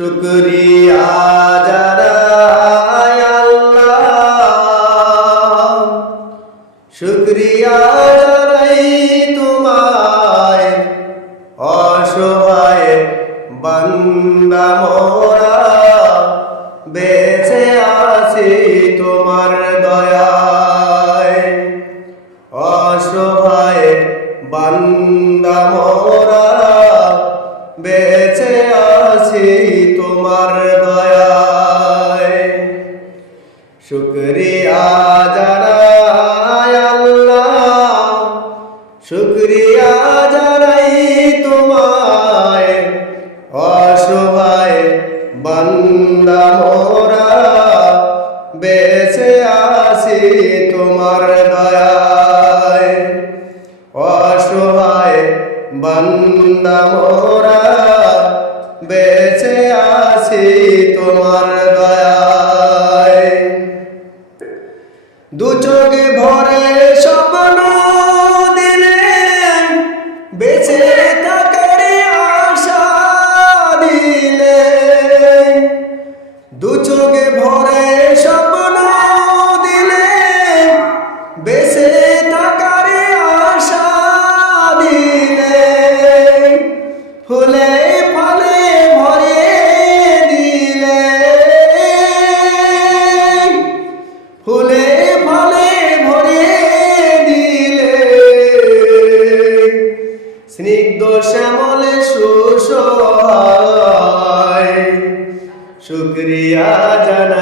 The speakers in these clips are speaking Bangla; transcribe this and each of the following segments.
শুক্রিয়া জানাই আল্লাহ। শুক্রিয়া জানাই তোমায় অসহায় বান্দা মোরা। আছি তোমার দয়ায় শুক্রিয়া জানাই তোমায় অসহায় বান্দা মোরা। বেঁচে আছি তোমার দয়ায়। অসহায় বান্দা মোরা বেঁচে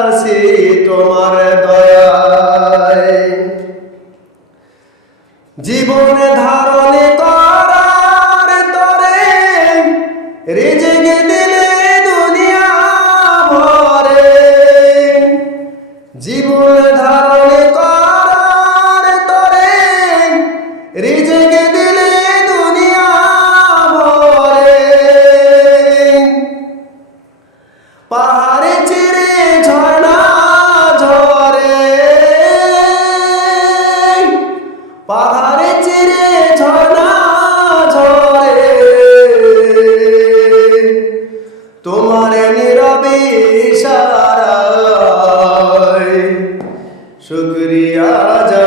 আছি তোমার দয়ায়। জীবনে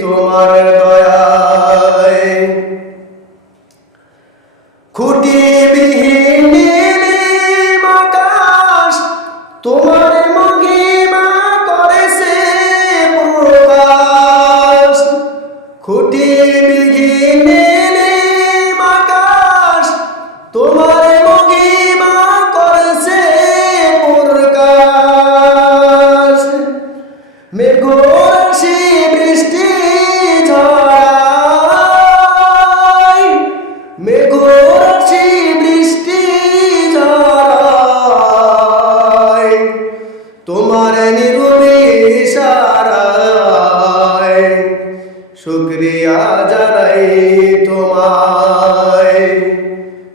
তোমার দয়ায়। খুঁটি বিহীন তোমার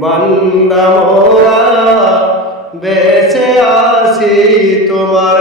বান্দা মোরা বেঁচে আছি তোমার